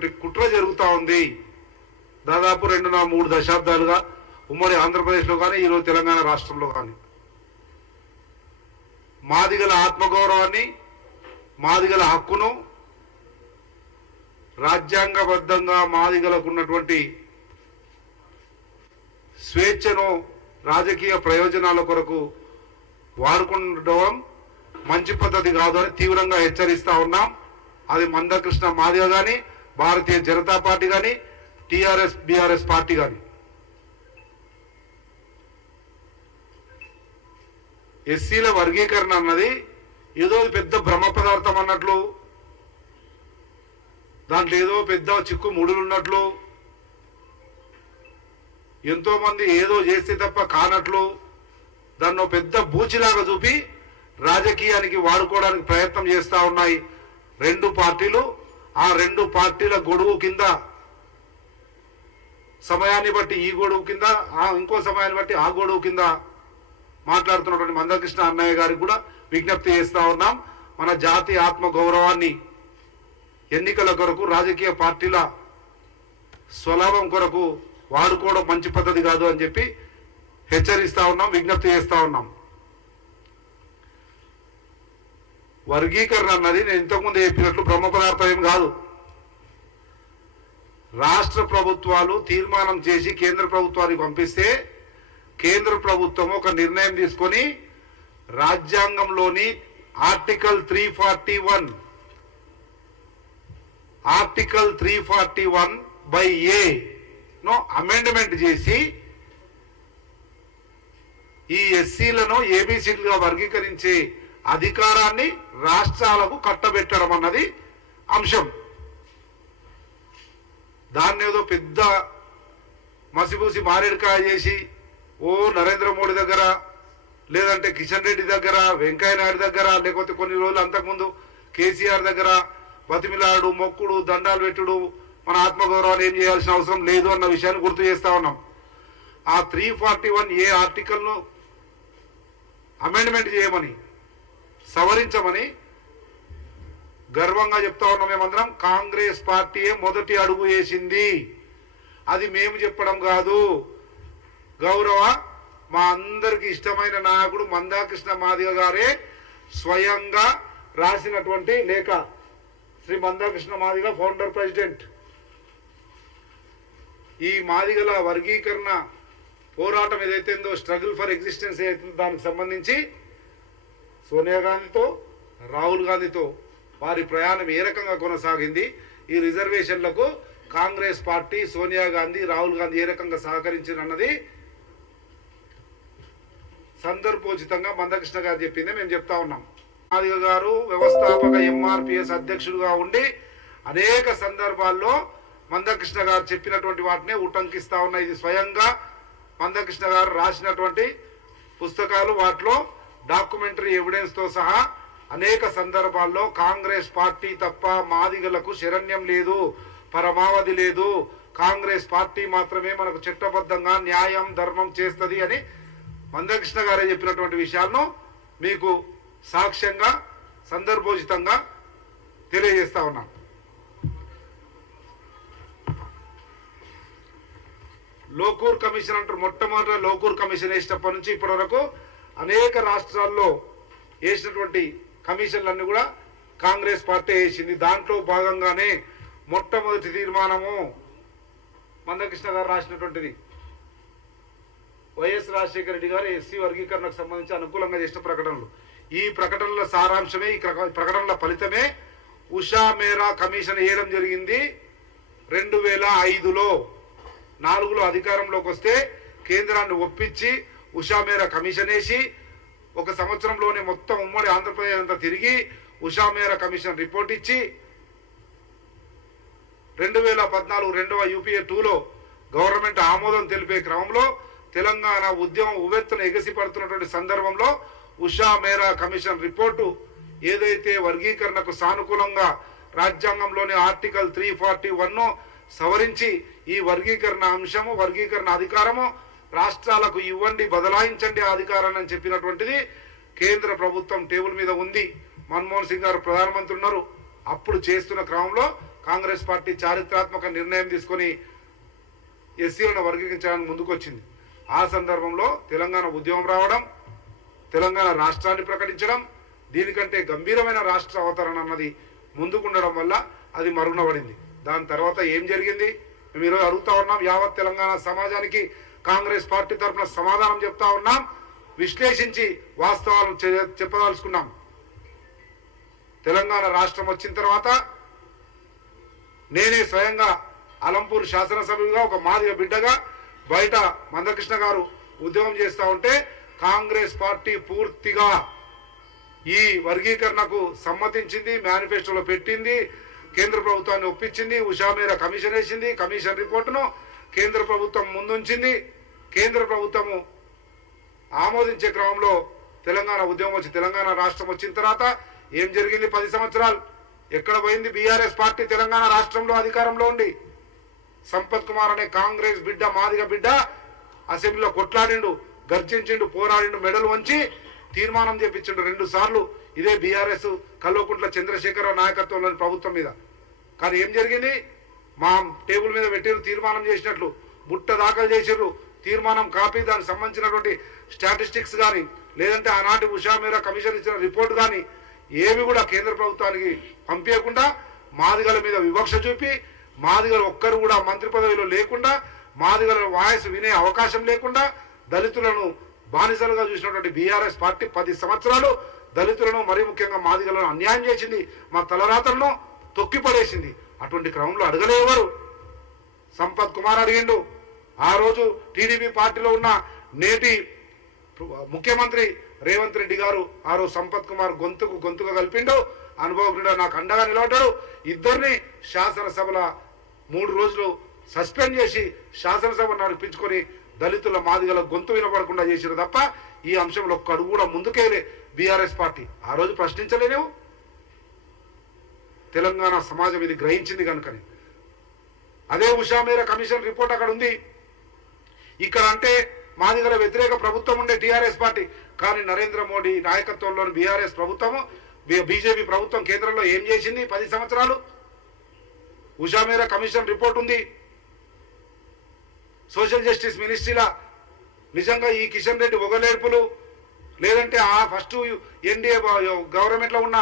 చేసేటువంటి కుట్ర జరుగుతూ ఉంది. దాదాపు 2-3 దశాబ్దాలుగా ఉమ్మడి ఆంధ్రప్రదేశ్లో కానీ ఈరోజు తెలంగాణ రాష్ట్రంలో కానీ మాదిగల ఆత్మగౌరవాన్ని, మాదిగల హక్కును, రాజ్యాంగబద్ధంగా మాదిగలకు ఉన్నటువంటి స్వేచ్ఛను రాజకీయ ప్రయోజనాల కొరకు వాడుకుండడం మంచి పద్ధతి కాదు అని తీవ్రంగా హెచ్చరిస్తా ఉన్నాం. అది మందకృష్ణ మాదిగ కానీ, భారతీయ జనతా పార్టీ కానీ, టీఆర్ఎస్ బీఆర్ఎస్ పార్టీ కానీ. ఎస్సీల వర్గీకరణ అన్నది ఏదో పెద్ద బ్రహ్మ పదార్థం అన్నట్లు, దాంట్లో ఏదో పెద్ద చిక్కు ముడులు ఉన్నట్లు, ఎంతో మంది ఏదో చేస్తే తప్ప కానట్లు దాన్ని పెద్ద బూచిలాగా చూపి రాజకీయానికి వాడుకోవడానికి ప్రయత్నం చేస్తూ ఉన్నాయి రెండు పార్టీలు. ఆ రెండు పార్టీల గొడుగు కింద సమయాన్ని బట్టి ఈ గొడుగు కింద, ఇంకో సమయాన్ని బట్టి ఆ గొడుగు కింద మాట్లాడుతున్నటువంటి మందకృష్ణ అన్నయ్య గారికి కూడా విజ్ఞప్తి చేస్తా ఉన్నాం. మన జాతి ఆత్మ గౌరవాన్ని ఎన్నికల కొరకు, రాజకీయ పార్టీల స్వలాభం కొరకు వాడుకోవడం మంచి పద్ధతి కాదు అని చెప్పి హెచ్చరిస్తా ఉన్నాం, విజ్ఞప్తి చేస్తా ఉన్నాం. వర్గీకరణ అన్నది నేను ఇంతకుముందు చెప్పినట్లు బ్రహ్మ పదార్థం ఏం కాదు. రాష్ట్ర ప్రభుత్వాలు తీర్మానం చేసి కేంద్ర ప్రభుత్వానికి పంపిస్తే కేంద్ర ప్రభుత్వం ఒక నిర్ణయం తీసుకొని రాజ్యాంగంలోని ఆర్టికల్ 341/A ను అమెండ్మెంట్ చేసి ఈ ఎస్సీలను ఏబిసిలుగా వర్గీకరించే అధికారాన్ని రాష్ట్రాలకు కట్టబెట్టడం అన్నది అంశం. దాన్ని ఏదో పెద్ద మసిపూసి మారేడుకాయ చేసి నరేంద్ర మోడీ దగ్గర, లేదంటే కిషన్ రెడ్డి దగ్గర, వెంకయ్య నాయుడు దగ్గర, లేకపోతే కొన్ని రోజులు అంతకుముందు కేసీఆర్ దగ్గర బతిమిలాడు, మొక్కుడు, దండాలు పెట్టుడు, మన ఆత్మగౌరవాన్ని ఏం చేయాల్సిన అవసరం లేదు అన్న విషయాన్ని గుర్తు చేస్తా ఉన్నాం. ఆ 341A ఆర్టికల్ను అమెండ్మెంట్ చేయమని, సవరించమని గర్వంగా చెప్తా ఉన్నాం. మేమందరం కాంగ్రెస్ పార్టీయే మొదటి అడుగు వేసింది, అది మేము చెప్పడం కాదు. గౌరవ మా అందరికి ఇష్టమైన నాయకుడు మందాకృష్ణ మాదిగ గారే స్వయంగా రాసినటువంటి లేఖ. Shri Mandakrishna Madiga, founder president. ఈ మాదిగల వర్గీకరణ పోరాటం ఏదైతే ఉందో, స్ట్రగుల్ ఫర్ ఎగ్జిస్టెన్స్ ఏదైతే దానికి సంబంధించి సోనియా గాంధీతో, రాహుల్ గాంధీతో వారి ప్రయాణం ఏ రకంగా కొనసాగింది, ఈ రిజర్వేషన్లకు కాంగ్రెస్ పార్టీ, సోనియా గాంధీ, రాహుల్ గాంధీ ఏ రకంగా సహకరించినన్నది సందర్భోచితంగా మందకృష్ణ గారు చెప్పిందే మేము చెప్తా ఉన్నాం. మాదిగ గారు వ్యవస్థాపక ఎంఆర్పిఎస్ అధ్యక్షుడుగా ఉండి అనేక సందర్భాల్లో మందకృష్ణ గారు చెప్పినటువంటి వాటినే ఉటంకిస్తా ఉన్నాయి. ఇది స్వయంగా మందకృష్ణ గారు రాసినటువంటి పుస్తకాలు. వాటిలో డాక్యుమెంటరీ ఎవిడెన్స్తో సహా అనేక సందర్భాల్లో కాంగ్రెస్ పార్టీ తప్ప మాదిగలకు శరణ్యం లేదు, పరమావధి లేదు, కాంగ్రెస్ పార్టీ మాత్రమే మనకు చట్టబద్ధంగా న్యాయం, ధర్మం చేస్తుంది అని మందకృష్ణ గారే చెప్పినటువంటి విషయాలను మీకు సాక్ష్యంగా, సందర్భోచితంగా తెలియజేస్తా ఉన్నాం. లోకూర్ కమిషన్ అంటారు. మొట్టమొదటి లోకూర్ కమిషన్ వేసినప్పటి నుంచి ఇప్పటి వరకు అనేక రాష్ట్రాల్లో వేసినటువంటి కమిషన్లన్నీ కూడా కాంగ్రెస్ పార్టీ వేసింది. దాంట్లో భాగంగానే మొట్టమొదటి తీర్మానము మందకృష్ణ గారు రాసినటువంటిది. వైఎస్ రాజశేఖర రెడ్డి గారు ఎస్సీ వర్గీకరణకు సంబంధించి అనుకూలంగా చేసిన ప్రకటనలు. ఈ ప్రకటనల సారాంశమే, ఈ ప్రకటనల ఫలితమే ఉషా మేరా కమిషన్ వేయడం జరిగింది. 2005లో 4లో అధికారంలోకి వస్తే కేంద్రాన్ని ఒప్పించి ఉషా మేరా కమిషన్ వేసి 1 సంవత్సరంలోనే మొత్తం ఉమ్మడి ఆంధ్రప్రదేశ్ అంతా తిరిగి ఉషా మేరా కమిషన్ రిపోర్ట్ ఇచ్చి 2014 రెండవ UPA 2లో గవర్నమెంట్ ఆమోదం తెలిపే క్రమంలో తెలంగాణ ఉద్యమం ఉవ్వెత్తున ఎగసిపడుతున్నటువంటి సందర్భంలో ఉషా మేరా కమిషన్ రిపోర్టు ఏదైతే వర్గీకరణకు సానుకూలంగా రాజ్యాంగంలోని ఆర్టికల్ 341ను సవరించి ఈ వర్గీకరణ అంశము, వర్గీకరణ అధికారము రాష్ట్రాలకు ఇవ్వండి, బదలాయించండి ఆ అధికారాన్ని అని చెప్పినటువంటిది కేంద్ర ప్రభుత్వం టేబుల్ మీద ఉంది. మన్మోహన్ సింగ్ గారు ప్రధానమంత్రి ఉన్నారు. అప్పుడు చేస్తున్న క్రమంలో కాంగ్రెస్ పార్టీ చారిత్రాత్మక నిర్ణయం తీసుకొని ఎస్సీలను వర్గీకరించడానికి ముందుకొచ్చింది. ఆ సందర్భంలో తెలంగాణ ఉద్యమం రావడం, తెలంగాణ రాష్ట్రాన్ని ప్రకటించడం, దీనికంటే గంభీరమైన రాష్ట్ర అవతరణ అన్నది ముందుకుండడం వల్ల అది మరుగున పడింది. దాని తర్వాత ఏం జరిగింది మేము ఈరోజు అడుగుతా ఉన్నాం. యావత్ తెలంగాణ సమాజానికి కాంగ్రెస్ పార్టీ తరఫున సమాధానం చెప్తా ఉన్నాం, విశ్లేషించి వాస్తవాలను చెప్పదలుచుకున్నాం. తెలంగాణ రాష్ట్రం వచ్చిన తర్వాత నేనే స్వయంగా అలంపూర్ శాసనసభ్యుడిగా ఒక మాదిగ బిడ్డగా బయట మందకృష్ణ గారు ఉద్యమం చేస్తూ ఉంటే కాంగ్రెస్ పార్టీ పూర్తిగా ఈ వర్గీకరణకు సమ్మతించింది, మేనిఫెస్టోలో పెట్టింది, కేంద్ర ప్రభుత్వాన్ని ఒప్పించింది, ఉషామేర కమిషన్ వేసింది, కమిషన్ రిపోర్టును కేంద్ర ప్రభుత్వం ముందుంచింది. కేంద్ర ప్రభుత్వము ఆమోదించే క్రమంలో తెలంగాణ ఉద్యమం వచ్చి తెలంగాణ రాష్ట్రం వచ్చిన తర్వాత ఏం జరిగింది? 10 సంవత్సరాలు ఎక్కడ పోయింది? బీఆర్ఎస్ పార్టీ తెలంగాణ రాష్ట్రంలో అధికారంలో ఉండి సంపత్ కుమార్ అనే కాంగ్రెస్ బిడ్డ, మాదిగ బిడ్డ అసెంబ్లీలో కొట్లాడిండు, గర్జించిండు, పోరాడిండు, మెడలు వంచి తీర్మానం చేపించిండు 2 సార్లు ఇదే బీఆర్ఎస్ కల్వకుంట్ల చంద్రశేఖరరావు నాయకత్వంలోని ప్రభుత్వం మీద. కానీ ఏం జరిగింది? మా టేబుల్ మీద పెట్టిరు, తీర్మానం చేసినట్లు బుట్ట దాఖలు చేసిర్రు, తీర్మానం కాపీ, దానికి సంబంధించినటువంటి స్టాటిస్టిక్స్ కానీ లేదంటే ఆనాటి ఉషామేర కమిషన్ ఇచ్చిన రిపోర్ట్ కానీ ఏవి కూడా కేంద్ర ప్రభుత్వానికి పంపించకుండా మాదిగల మీద వివక్ష చూపి, మాదిగలు ఒక్కరు కూడా మంత్రి పదవిలో లేకుండా, మాదిగల వాయిస్ వినే అవకాశం లేకుండా దళితులను బానిసలుగా చూసినటువంటి బీఆర్ఎస్ పార్టీ 10 సంవత్సరాలు దళితులను మరీ ముఖ్యంగా మాదిగలను అన్యాయం చేసింది, మా తలరాతలను తొక్కిపడేసింది. అటువంటి క్రమంలో అడగలేవారు. సంపత్ కుమార్ అడిగిండు. ఆ రోజు టీడీపీ పార్టీలో ఉన్న నేటి ముఖ్యమంత్రి రేవంత్ రెడ్డి గారు ఆ రోజు సంపత్ కుమార్ గొంతుగా కలిపిండు, అనుభవజ్ఞుడు, నాకు అండగా నిలబడ్డాడు. ఇద్దరిని శాసనసభల 3 రోజులు సస్పెండ్ చేసి శాసనసభ నడిపించుకొని దళితుల మాదిగల గొంతు వినపడకుండా చేసిరు తప్ప ఈ అంశంలో ఒక్క అడుగు కూడా ముందుకేలే బీఆర్ఎస్ పార్టీ. ఆ రోజు ప్రశ్నించలేవు. తెలంగాణ సమాజం ఇది గ్రహించింది కనుకని. అదే ఉషామేర కమిషన్ రిపోర్ట్ అక్కడ ఉంది. ఇక్కడ అంటే మాదిగల వ్యతిరేక ప్రభుత్వం ఉండే టీఆర్ఎస్ పార్టీ, కానీ నరేంద్ర మోడీ నాయకత్వంలోని బీఆర్ఎస్ ప్రభుత్వము, బీజేపీ ప్రభుత్వం కేంద్రంలో ఏం చేసింది? 10 సంవత్సరాలు ఉషామేర కమిషన్ రిపోర్ట్ ఉంది. సోషల్ జస్టిస్ మినిస్ట్రీలా నిజంగా ఈ కిషన్ రెడ్డి ఒగలేర్పులు లేదంటే ఆ ఫస్ట్ ఎన్డీఏ గవర్నమెంట్లో ఉన్న